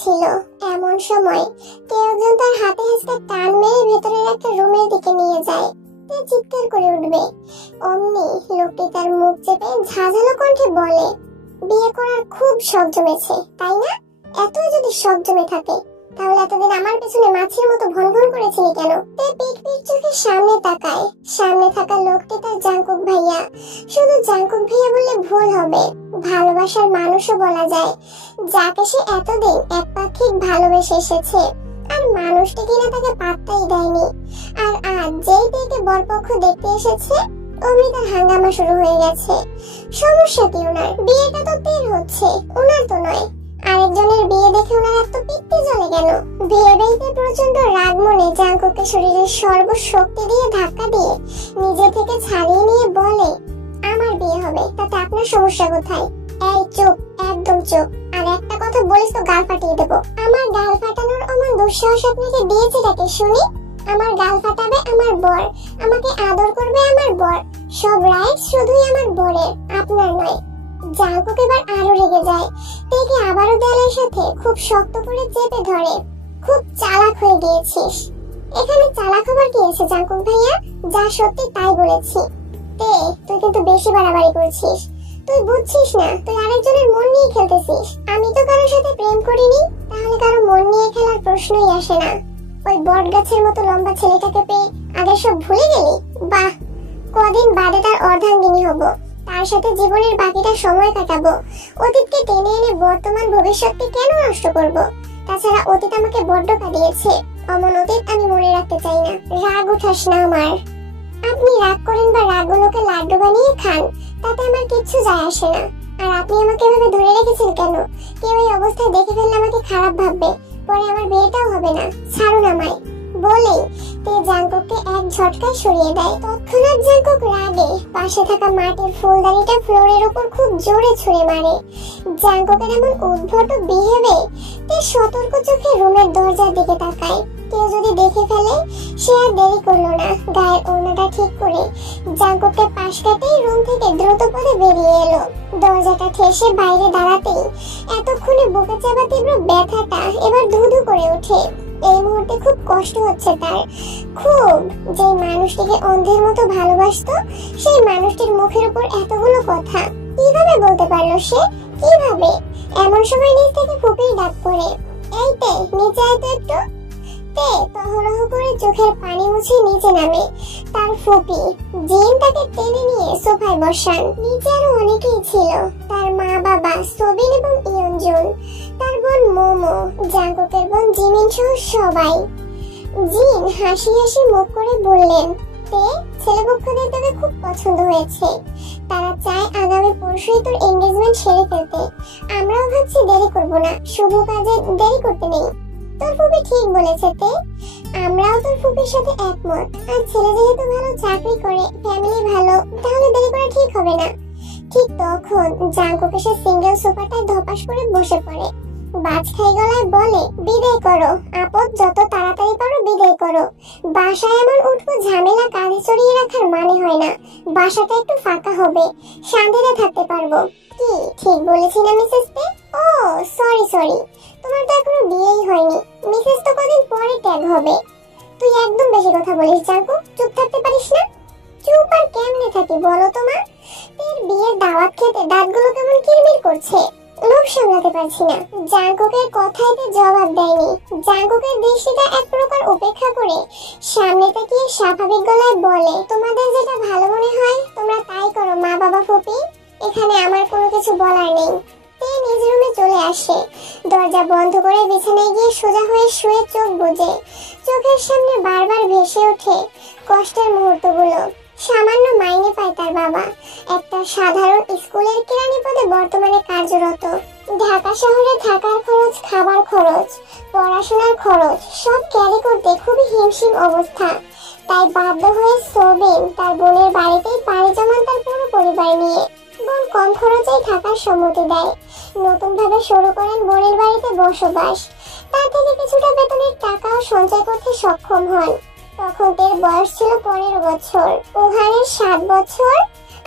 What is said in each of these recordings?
ছিল। এমন সময় কেউ একজন তার হাতে হাতে টান মেরে ভেতরের একটা রুমের দিকে নিয়ে যায়। তে চিৎকার করে উঠবে, অমনি লোকটি তার মুখ চেপে ঝাঁঝালো কণ্ঠে বলে, বিয়ে করার খুব শখ জমেছে তাই না? এতই যদি শখ জমে থাকে তাহলে এতদিন আমার পেছনে মাছির মতো ভন ভন করেছিলি কেন? তে পিট পিট চোখে সামনে তাকায়। সামনে থাকা লোকটি তার জাঙ্কুক ভাইয়া। শুধু জাঙ্কুক ভাইয়া বললে ভুল হবে, ভালোবাসার মানুষও বলা যায়, যাকে সে এতদিন একপাক্ষিক ভালোবেসে এসেছে। আর মানুষটি কিনা তাকে পাত্তাই দেয়নি। আর আজ যেই তেকে বরপক্ষ দেখতে এসেছে অমনি তার হাঙ্গামা শুরু হয়ে গেছে। সমস্যা কি ওনার? বিয়েটা তো তের হচ্ছে, ওনার তো নয়। আরেকজনের বিয়ে দেখে ওনার এত পিত্তি জ্বলে কেন? ভেবেই প্রচন্ড রাগ মনে জাঙ্কুককে শরীরের সর্বশক্তি দিয়ে ধাক্কা দিয়ে নিজে থেকে ছাড়িয়ে নিয়ে বলে, আমার বিয়ে হবে তাতে আপনার সমস্যা কোথায়? এই চুপ, একদম চুপ। আর একটা কথা বলিস তো গাল ফাটিয়ে দেবো। আমার গাল ফাটানোর অমন দুঃসাহস আপনাকে দিয়েছে তাকে শুনি? আমার গাল ফাটাবে আমার বর, আমাকে আদর করবে আমার বর, সব রাইট শুধুই আমার বরের, আপনার নয়। জাঙ্কুক এবার আরো রেগে যায়। তেকে আবারও দেয়ালের সাথে খুব শক্ত করে চেপে ধরে। খুব চালাক হয়ে গিয়েছিস। এখানে চালাক হবার কি আছে জাঙ্কুক ভাইয়া? যা সত্যি তাই বলেছি। তে তুই কিন্তু বেশি বাড়াবাড়ি করছিস। তুই বুঝছিস না তুই আরেকজনের মন নিয়ে খেলতেছিস। আমি তো কারোর সাথে প্রেম করিনি, তাহলে কারো মন নিয়ে খেলার প্রশ্নই আসে না। ওই বট গাছের মতো লম্বা ছেলেটাকে পেয়ে আগে সব ভুলে গেলি? বাহ, কদিন বাদে তার অর্ধাঙ্গিনী হব, তার সাথে জীবনের বাকিটা সময় কাটাবো। অতীতকে টেনে এনে বর্তমান ভবিষ্যৎকে কেন নষ্ট করব? তাছাড়া অতীত আমাকে বড্ড কাঁদিয়েছে, অমন অতীত আমি মনে রাখতে চাই না। রাগ উঠাস না আমার। আপনি রাগ করেন বা রাগগুলোকে লাড্ডু বানিয়ে খান, তাতে আমার কিচ্ছু যায় আসে না। আর আপনি আমাকে এভাবে ধরে রেখেছেন কেন? কেউ এই অবস্থায় দেখে ফেললে আমাকে খারাপ ভাববে, পরে আমার বিয়েটাও হবে না। ছাড়ুন আমায়। বলেই তে জাঙ্কুককে এক ঝটকায় সরিয়ে দেয়। তৎক্ষণাৎ জাঙ্কুক রাগে পাশে থাকা মাটির ফুলদানিটা ফ্লোরের উপর খুব জোরে ছুঁড়ে মারে। জাঙ্কুকের এমন উদ্ভট বিহেভে তে সতর্ক চোখে রুমের দরজার দিকে তাকায়। কেউ যদি দেখে ফেলে। সে আর দেরি করলো না, গায়ের ওড়নাটা ঠিক করে জাঙ্কুককে পাশ কাটেই রুম থেকে দ্রুত পদে বেরিয়ে এলো। দরজাটা ঠেসে বাইরে দাঁড়াতেই এতক্ষণে বুকে চাপা তীব্র ব্যথাটা এবার ধুধু করে ওঠে। এই মুহূর্তে খুব কষ্ট হচ্ছে তার, খুব। যে মানুষটিকে অন্ধের মতো ভালোবাসতো সেই মানুষটির মুখের উপর এতগুলো কথা কিভাবে বলতে পারলো সে? কিভাবে? এমন সময় নিচ থেকে ফুপির ডাক পড়ে, এই তে নিচে আয় তো একটু। তে তহরহ করে চোখের পানি মুছে নিচে নামে। তার ফুপি জিন তাকে টেনে নিয়ে সোফায় বসান। নিচে আরো অনেকেই ছিল, তার মা বাবা সোবিন এবং ইয়নজুন, তার বোন মোমো, জাঙ্কুকের বোন জিমিন সহ সবাই। জিন হাসি হাসি মুখ করে বললেন, তে ছেলেপক্ষদের তোকে খুব পছন্দ হয়েছে। তারা চায় আগামী পরশুই তোর এনগেজমেন্ট সেরে ফেলতে। আমরাও ভাবছি দেরি করব না, শুভ কাজে দেরি করতে নেই। তোর ফুপি ঠিক বলেছে তে, আমরাও তোর ফুপির সাথে একমত। আর ছেলে যেহেতু ভালো চাকরি করে, ফ্যামিলি ভালো, তাহলে দেরি করা ঠিক হবে না। ঠিক তখন জাঙ্কুক এসে সিঙ্গেল সোফাটায় ধপাস করে বসে পড়ে। বাজখাই গলায় বলে, বিদায় করো আপদ, যত তাড়াতাড়ি পারো বিদায় করো। বাসায় এমন উঠবো ঝামেলা কাঁধে চড়িয়ে রাখার মানে হয় না। বাসাটা একটু ফাঁকা হবে, শান্তিতে থাকতে পারবো। কি ঠিক বলেছি না মিসেস তে? ও সরি, তোমার তো এখনো বিয়েই হয়নি। মিসেস তো কদিন পরে ট্যাগ হবে। তুই একদম বেশি কথা বলিস জাঙ্কুক, চুপ থাকতে পারিস না? চুপ আর কেমনে থাকি বলো তো মা? তোর বিয়ের দাওয়াত খেতে দাঁতগুলো কেমন কিরমির করছে, লোভ সামলাতে পারছি না। জাঙ্কুকের কথাইতে জবাব দেয়নি। জাঙ্কুকের দৃষ্টিটা এক প্রকার উপেক্ষা করে সামনে তাকিয়ে স্বাভাবিক গলায় বলে, তোমাদের যেটা ভালো মনে হয় তোমরা তাই করো মা বাবা ফুপি, এখানে আমার কোনো কিছু বলার নেই। তে নিজ রুমে চলে আসে। দরজা বন্ধ করে বিছানায় গিয়ে সোজা হয়ে শুয়ে চোখ বুজে। চোখের সামনে বারবার ভেসে ওঠে কষ্টের মুহূর্তগুলো। সামান্য মাইনে পায় তার বাবা, একটা সাধারণ স্কুলের কেরানি পদে বর্তমানে কার্যরত। ঢাকা শহরে থাকার খরচ, খাবার খরচ, পড়াশোনার খরচ সব ক্যারি করতে খুবই হিমশিম অবস্থা। তাই বাধ্য হয়ে সোবিন তার বোনের বাড়িতেই পাড়ি জমান তার পুরো পরিবার নিয়ে। বোন কম খরচেই থাকার সম্মতি দেয়। নতুন ভাবে শুরু করেন বোনের বাড়িতে বসবাস। তার থেকে কিছুটা বেতনের টাকাও সঞ্চয় করতে সক্ষম হন। তখন তের বয়স ছিল 15 বছর, ওহানের 7 বছর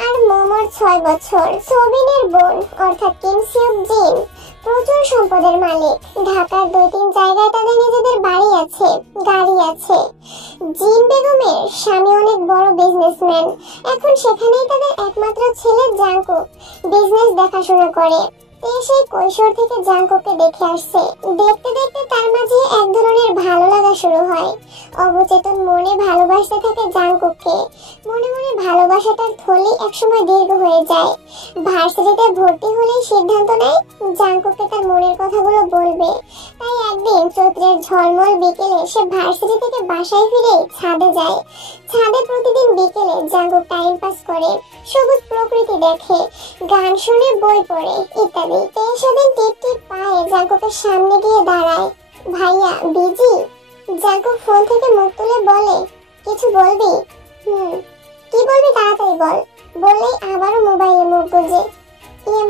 আর মোমোর 6 বছর। সোবিনের বোন অর্থাৎ কিম সিউক জিন প্রচুর সম্পদের মালিক। ঢাকার 2-3 জায়গায় তাদের নিজেদের বাড়ি আছে, গাড়ি আছে। জিন বেগমের স্বামী অনেক বড় বিজনেসম্যান। এখন সেখানেই তাদের একমাত্র ছেলে জাঙ্কুক বিজনেস দেখাশোনা করে। সেই কৈশোর থেকে জাঙ্কুককে দেখে আসছে। দেখতে দেখতে তার মাঝে এক ধরনের ভালো লাগা শুরু হয়। অবচেতন মনে ভালোবাসতে থাকে জাঙ্কুককে। মনে মনে ভালোবাসাটার থলি একসময় দীর্ঘ হয়ে যায়। ভার্সিটিতে ভর্তি হলেই সিদ্ধান্ত নেয় জাঙ্কুককে তার মনের কথাগুলো বলবে। তাই একদিন চৈত্রের ঝলমল বিকেলে সে ভার্সিটি থেকে বাসায় ফিরে ছাদে যায়। ছাদে প্রতিদিন বিকেলে জাঙ্কুক টাইম পাস করে, সবুজ প্রকৃতি দেখে, গান শুনে, বই পড়ে ইত্যাদি। সেদিন টিপ টিপ পায়ে জাঙ্কুকের সামনে গিয়ে দাঁড়ায়। ভাইয়া বিজি? জাঙ্কুক ফোন থেকে মুখ তুলে বলে, কিছু বলবি? কি বলবি তাড়াতাড়ি বল। বললেই আবারও মোবাইলে মুখ গুজে।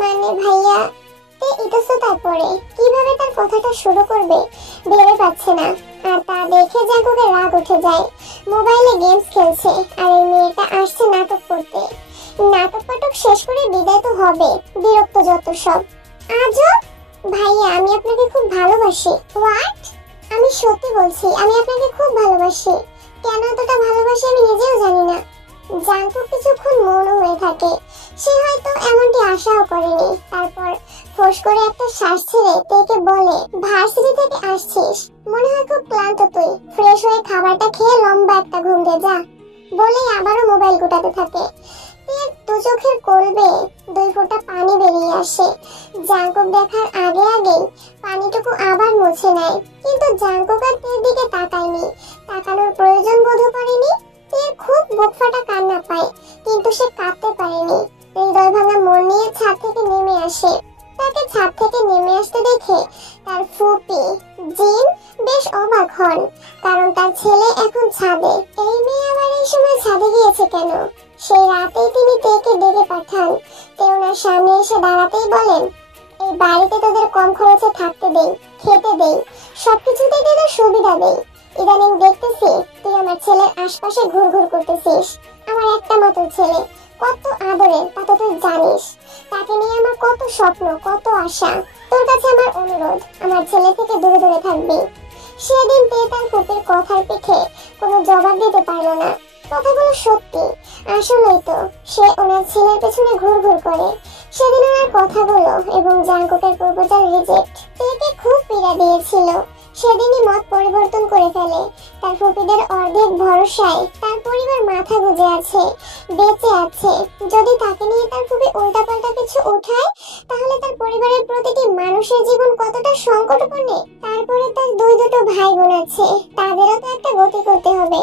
মানে ভাইয়া ইতস্ততায় পড়ে কিভাবে তার কথাটা শুরু করবে ভেবে পাচ্ছে না। আর তা দেখে জাঙ্কুকের রাগ উঠে যায়। মোবাইলে গেমস খেলছে আর এই মেয়েটা আসছে নাটক করতে। নাটক পাটক শেষ করে বিদায় তো হবে, বিরক্ত যত সব। আজব ভাইয়া, আমি আপনাকে খুব ভালোবাসি। হোয়াট? আমি সত্যি বলছি, আমি আপনাকে খুব ভালোবাসি। কেন এতটা ভালোবাসি আমি নিজেও জানি না। জাঙ্কুক কিছুক্ষণ মৌন হয়ে থাকে। সে হয়তো এমনটি আশাও করেনি। তারপর ফোঁস করে একটা শ্বাস ছেড়ে তেকে বলে, ভার্সিটি থেকে আসছিস, মনে হয় খুব ক্লান্ত তুই। ফ্রেশ হয়ে খাবারটা খেয়ে লম্বা একটা ঘুম দে যা। বলেই আবারও মোবাইল গুটাতে থাকে। দু চোখের কোল বেয়ে 2 ফোঁটা পানি বেরিয়ে আসে। জাঙ্কুক দেখার আগে আগেই পানিটুকু আবার মুছে নেয়। কিন্তু জাঙ্কুক আর তের দিকে তাকায়নি, তাকানোর প্রয়োজন বোধ করেনি। তের খুব বুক ফাটা কান্না পায়, কিন্তু সে কাঁদতে পারেনি। হৃদয় ভাঙা মন নিয়ে ছাদ থেকে নেমে আসে। তাকে ছাদ থেকে নেমে আসতে দেখে তার ফুপি জিন বেশ অবাক হন, কারণ তার ছেলে এখন ছাদে। এই মেয়ে আবার এই সময় ছাদে গিয়েছে কেন? সেই রাতেই তিনি তেকে ডেকে পাঠান। তে ওনার সামনে এসে দাঁড়াতেই বলেন, এই বাড়িতে তোদের কম খরচে থাকতে দেই, খেতে দেই, সবকিছুতেই তোদের সুবিধা দেই। ইদানিং দেখতেছি তুই আমার ছেলের আশপাশে ঘুরঘুর করতেছিস। আমার একটা মাত্র ছেলে, কত আদরের তা তো তুই জানিস। তাকে নিয়ে আমার কত স্বপ্ন, কত আশা। তোর কাছে আমার অনুরোধ, আমার ছেলে থেকে দূরে দূরে থাকবি। সেদিন তে তার ফুপির কথার পিঠে কোনো জবাব দিতে পারলো না। কথাগুলো সত্যি, আসলেই তো সে ওনার ছেলের পেছনে ঘুরঘুর করে। সেদিন ওনার কথাগুলো এবং জাঙ্কুকের প্রপোজাল রিজেক্ট তেকে খুব পীড়া দিয়েছিল। সেদিনই মত পরিবর্তন করে ফেলে। তার ফুপিদের অর্ধেক ভরসায় তার পরিবার মাথা গুঁজে আছে, বেঁচে আছে। যদি তাকে নিয়ে তার ফুপি উল্টাপাল্টা কিছু উঠায়, তাহলে তার পরিবারের প্রতিটি মানুষের জীবন কতটা সংকটপূর্ণ। তারপরে তার দুটো ভাই বোন আছে, তাদেরও তো একটা গতি করতে হবে।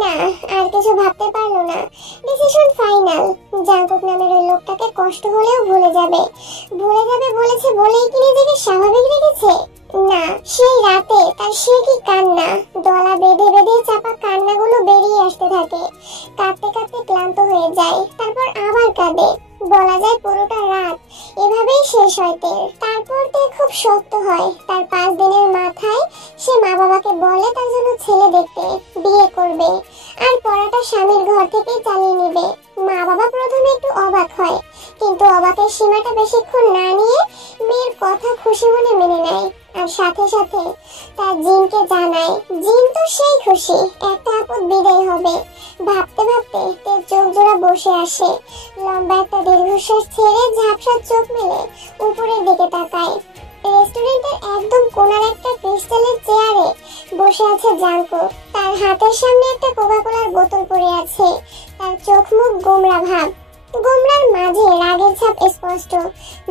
না, আর কিছু ভাবতে পারলো না। Decision final. জাঙ্কুক নামের ওই লোকটাকে কষ্ট হলেও ভুলে যাবে। বলেছে বলেই কি নিজেকে স্বাভাবিক রেখেছে? না, সেই রাতে তার সে কি কান্না, গলা বেঁধে বেঁধে চাপা কান্নাগুলো বেরিয়ে আসতে থাকে। কাঁদতে কাঁদতে ক্লান্ত হয়ে যায়, তারপর আবার কাঁদে। বলা যায় পুরোটা রাত এভাবেই শেষ হয় তের। তারপর তে খুব শক্ত হয়। তার 5 দিনের মাথায় সে মা বাবাকে বলে তার জন্য ছেলে দেখতে, বিয়ে করবে, আর পড়াটা স্বামীর ঘর থেকেই চালিয়ে নেবে। মা বাবা প্রথমে একটু অবাক হয়, কিন্তু অবাকের সীমাটা বেশিক্ষণ না নিয়ে মেয়ের কথা খুশি মনে মেনে নেয়। আর সাথে সাথে তার জিনকে জানায়। জিন তো সেই খুশি, একটা আপদ বিদায় হবে। ভাবতে ভাবতে তের চোখ জোড়া বসে আসে। লম্বা একটা দীর্ঘশ্বাস ছেড়ে ঝাপসা চোখ মেলে উপরের দিকে তাকায়। রেস্টুরেন্টের একদম কোণার একটা ক্রিস্টালের চেয়ারে বসে আছে জাঙ্কুক। তার হাতের সামনে একটা কোকাকোলার বোতল পড়ে আছে। তার চোখ মুখ গোমরা ভাব, গোমরার মাঝে রাগের ছাপ স্পষ্ট।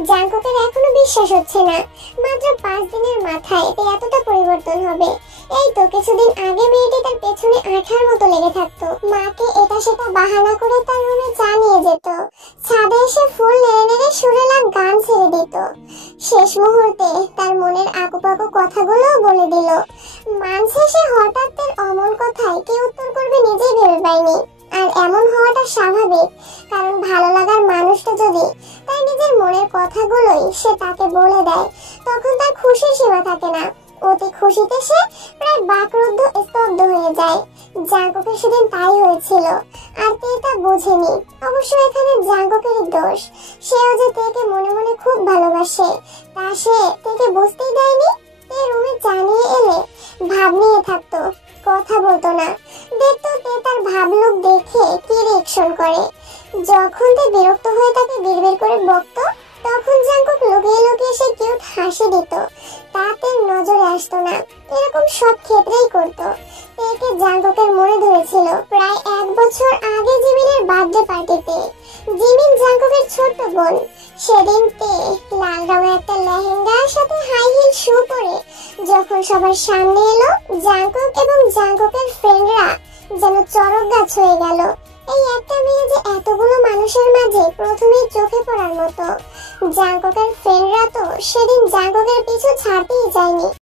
জাঙ্কুকের এখনো বিশ্বাস হচ্ছে না, মাত্র 5 দিনের মাথায় এতটা পরিবর্তন হবে। এই তো কিছুদিন আগে মেয়েটি তার পেছনে আঠার মতো লেগে থাকতো। মাকে এটা সেটা বাহানা করে তার রুমে চা নিয়ে যেত। ছাদে এসে ফুল নেড়ে নেড়ে সুরেলা গান ছেড়ে দিত। শেষ মুহূর্তে তার মনের আকুপাকু কথাগুলোও বলে দিল। মানছে সে হঠাৎ তার অমন কথায় কে উত্তর করবে নিজেই ভেবে পায়নি। আর এমন হওয়াটা স্বাভাবিক, কারণ ভালো লাগার মানুষটা যদি তার নিজের মনের কথাগুলোই সে তাকে বলে দেয়, তখন তার খুশির সীমা থাকে না। অতি খুশিতে সে প্রায় বাকরুদ্ধ স্তব্ধ হয়ে যায়। জাঙ্কুকের সেদিন তাই হয়েছিল, আর তে তা বোঝেনি। অবশ্য এখানে জাঙ্কুকেরই দোষ। সেও যে তেকে মনে মনে খুব ভালোবাসে তা সে তেকে বুঝতেই দেয়নি। তে রুমে জানিয়ে এলে ভাব নিয়ে থাকতো, কথা বলতো না। দেখতো তে তার ভাবলুক দেখে কি রিঅ্যাকশন করে। যখন তে বিরক্ত হয়ে তাকে বিড়বিড় করে বকতো, তখন জাঙ্কুক লুকিয়ে লুকিয়ে সে কিউট হাসি দিত। তাতে নজরে আসতো না। এরকম সব ক্ষেত্রেই করতো। তেকে জাঙ্কুকের মনে ধরেছিল প্রায় 1 বছর আগে জিমিনের বার্থডে পার্টিতে। জিমিন জাঙ্কুকের ছোট্ট বোন। সেদিন তে লাল রঙের একটা লেহেঙ্গার সাথে হাই হিল শু পরে যখন সবার সামনে এলো, জাঙ্কুক এবং জাঙ্কুকের ফ্রেন্ডরা যেন চড়ক গাছ হয়ে গেল। এই একটা মেয়ে যে এতগুলো মানুষের মাঝে প্রথমেই চোখে পড়ার মতো। জাঙ্কুকের ফ্রেন্ডরা তো সেদিন জাঙ্কুকের পিছু ছাড়তেই যায়নি।